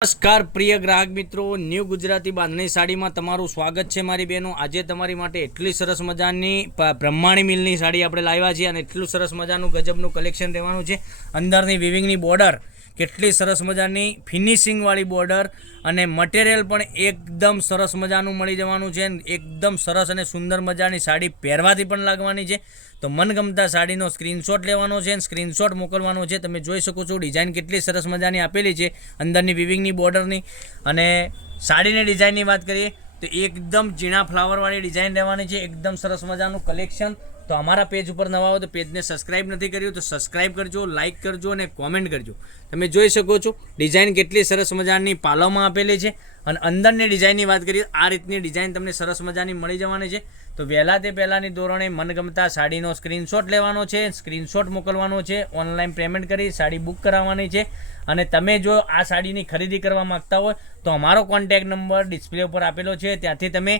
નમસ્કાર, પ્રિય ગ્રાહક મિત્રો. ન્યૂ ગુજરાતી બાંધણી સાડીમાં તમારું સ્વાગત છે મારી બહેનો. આજે તમારી માટે એટલી સરસ મજાની બ્રહ્માણી મિલની સાડી આપણે લાવ્યા છીએ અને એટલું સરસ મજાનું ગજબનું કલેક્શન રહેવાનું છે. અંદરની વિવિંગની બોર્ડર કેટલી સરસ મજાની ફિનિશિંગવાળી બોર્ડર અને મટીરિયલ પણ એકદમ સરસ મજાનું મળી જવાનું છે. એકદમ સરસ અને સુંદર મજાની સાડી પહેરવાથી પણ લાગવાની છે. તો મનગમતા સાડીનો સ્ક્રીનશોટ લેવાનો છે અને સ્ક્રીનશોટ મોકલવાનો છે. તમે જોઈ શકો છો ડિઝાઇન કેટલી સરસ મજાની આપેલી છે અંદરની વિવિંગની બોર્ડરની. અને સાડીની ડિઝાઇનની વાત કરીએ તો એકદમ ઝીણા ફ્લાવરવાળી ડિઝાઇન રહેવાની છે. એકદમ સરસ મજાનું કલેક્શન તો અમારા પેજ ઉપર નવા હો તો પેજને સબસ્ક્રાઇબ નથી કર્યું તો સબસ્ક્રાઇબ કરજો લાઇક કરજો અને કોમેન્ટ કરજો. તમે જોઈ શકો છો ડિઝાઇન કેટલી સરસ મજાની પાલવમાં આપેલી છે અને અંદરની ડિઝાઇનની વાત કરીએ, આ રીતની ડિઝાઇન તમને સરસ મજાની મળી જવાની છે. તો વહેલા તે પહેલાંની ધોરણે મનગમતા સાડીનો સ્ક્રીનશોટ લેવાનો છે સ્ક્રીનશોટ મોકલવાનો છે ઓનલાઈન પેમેન્ટ કરી સાડી બુક કરાવવાની છે. અને તમે જો આ સાડીની ખરીદી કરવા માંગતા હોય તો અમારો કોન્ટેક્ટ નંબર ડિસ્પ્લે ઉપર આપેલો છે. ત્યાંથી તમે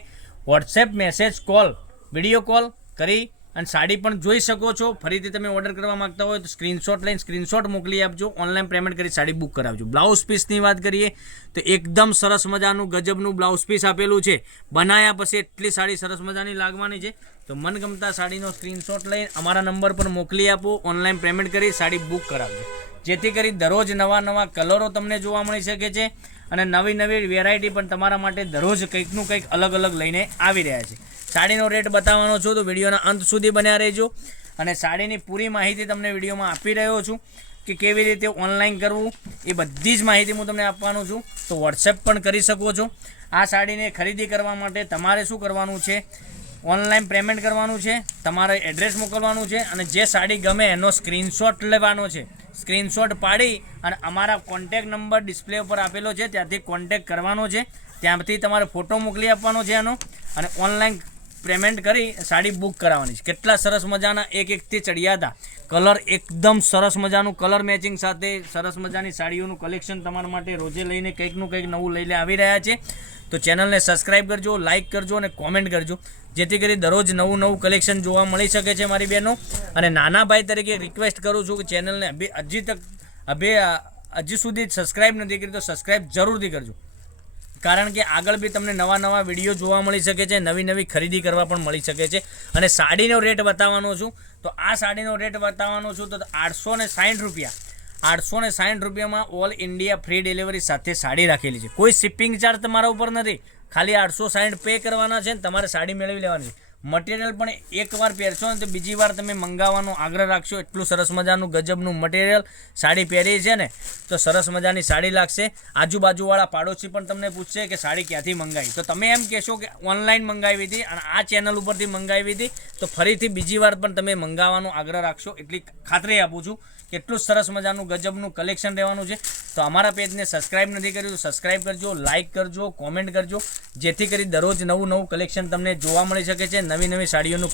WhatsApp message call video call કરી અને સાડી પણ જોઈ શકો છો. ફરીથી તમે ઓર્ડર કરવા માંગતા હોય તો સ્ક્રીનશોટ લઈને સ્ક્રીનશોટ મોકલી આપજો. ઓનલાઈન પેમેન્ટ કરી સાડી બુક કરાવજો. બ્લાઉઝ પીસની વાત કરીએ તો એકદમ સરસ મજાનું, ગજબનું બ્લાઉઝ પીસ આપેલું છે. બનાયા પછી એટલી સાડી સરસ મજાની લાગવાની છે. તો મનગમતા સાડીનો સ્ક્રીનશોટ લઈને અમારા નંબર પર મોકલી આપો. ઓનલાઈન પેમેન્ટ કરી સાડી બુક કરાવજો. જેથી કરી દરરોજ નવા નવા કલરો તમને જોવા મળી શકે છે અને નવી નવી વેરાયટી પણ તમારા માટે દરરોજ કંઈકનું કંઈક અલગ અલગ લઈને આવી રહ્યા છે. સાડીનો રેટ બતાવવાનો છું તો વિડીયોના અંત સુધી બન્યા રહેજો. અને સાડીની પૂરી માહિતી તમને વિડીયોમાં આપી રહ્યો છું કે કેવી રીતે ઓનલાઈન કરવું, એ બધી જ માહિતી હું તમને આપવાનું છું. તો વોટ્સએપ પણ કરી શકો છો. આ સાડીને ખરીદી કરવા માટે તમારે શું કરવાનું છે? ઓનલાઈન પેમેન્ટ કરવાનું છે, તમારે એડ્રેસ મોકલવાનું છે અને જે સાડી ગમે એનો સ્ક્રીનશોટ લેવાનો છે. સ્ક્રીનશોટ પાડી અને અમારા કોન્ટેક નંબર ડિસ્પ્લે ઉપર આપેલો છે, ત્યાંથી કોન્ટેક કરવાનો છે. ત્યાંથી તમારે ફોટો મોકલી આપવાનો છે એનો અને ઓનલાઈન પેમેન્ટ કરી, સાડી બુક કરાવવાની છે. કેટલા સરસ મજાના એક એકથી ચડિયા હતા. કલર એકદમ સરસ મજાનું કલર મેચિંગ સાથે સરસ મજાની સાડીઓનું કલેક્શન તમારા માટે રોજે લઈને કંઈકનું કંઈક નવું લઈને આવી રહ્યા છે. તો ચેનલને સબસ્ક્રાઈબ કરજો લાઇક કરજો અને કોમેન્ટ કરજો. જેથી કરી દરરોજ નવું નવું કલેક્શન જોવા મળી શકે છે મારી બહેનો. અને નાના ભાઈ તરીકે રિક્વેસ્ટ કરું છું કે ચેનલને હજી તક, અભી હજી સુધી સબસ્ક્રાઈબ નથી કરી તો સબસ્ક્રાઈબ જરૂરથી કરજો. કારણ કે આગળ બી તમને નવા નવા વીડિયો જોવા મળી શકે છે, નવી નવી ખરીદી કરવા પણ મળી શકે છે. અને સાડીનો રેટ બતાવવાનો છું. તો આ સાડીનો રેટ બતાવવાનો છું તો આઠસો ને સાઠ રૂપિયા. આઠસો ને સાઠ રૂપિયામાં ઓલ ઇન્ડિયા ફ્રી ડિલિવરી સાથે સાડી રાખેલી છે. કોઈ શિપિંગ ચાર્જ તમારા ઉપર નથી. ખાલી આઠસો સાઠ પે કરવાના છે ને તમારે સાડી મેળવી લેવાની છે. મટીરિયલ પણ એકવાર પહેરશો ને તો બીજી વાર તમે મંગાવવાનો આગ્રહ રાખશો. એટલું સરસ મજાનું ગજબનું મટીરિયલ સાડી પહેરી છે ને, તો સરસ મજાની સાડી લાગશે. આજુબાજુવાળા પાડોશી પણ તમને પૂછશે કે સાડી ક્યાંથી મંગાવી? તો તમે એમ કહેશો કે ઓનલાઈન મંગાવી હતી અને આ ચેનલ ઉપરથી મંગાવી હતી, તો ફરીથી બીજી વાર પણ તમે મંગાવવાનો આગ્રહ રાખશો. એટલી ખાતરી આપું છું કેટલું સરસ મજાનું ગજબનું કલેક્શન રહેવાનું છે. તો અમારા પેજને સબસ્ક્રાઇબ નથી કર્યું તો સબસ્ક્રાઇબ કરજો લાઇક કરજો કોમેન્ટ કરજો. જેથી કરી દરરોજ નવું નવું કલેક્શન તમને જોવા મળી શકે છે. નવી નવી સાડીઓનું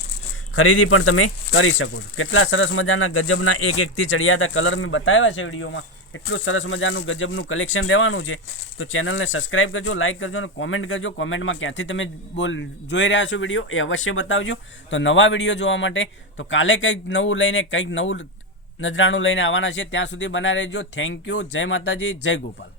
ખરીદી પણ તમે કરી શકો છો. કેટલા સરસ મજાના ગજબના એક એકથી ચડિયાતા કલર મેં બતાવ્યા છે વિડીયોમાં. એટલું સરસ મજાનું ગજબનું કલેક્શન રહેવાનું છે. તો ચેનલને સબસ્ક્રાઇબ કરજો લાઇક કરજો અને કોમેન્ટ કરજો. કોમેન્ટમાં ક્યાંથી તમે બોલ, જોઈ રહ્યા છો વીડિયો એ અવશ્ય બતાવજો. તો નવા વીડિયો જોવા માટે તો કાલે કંઈક નવું લઈને, કંઈક નવું નજરાણું લઈને આવવાના છે. ત્યાં સુધી બનાવી રહેજો. થેન્ક યુ જય માતાજી. જય ગોપાલ.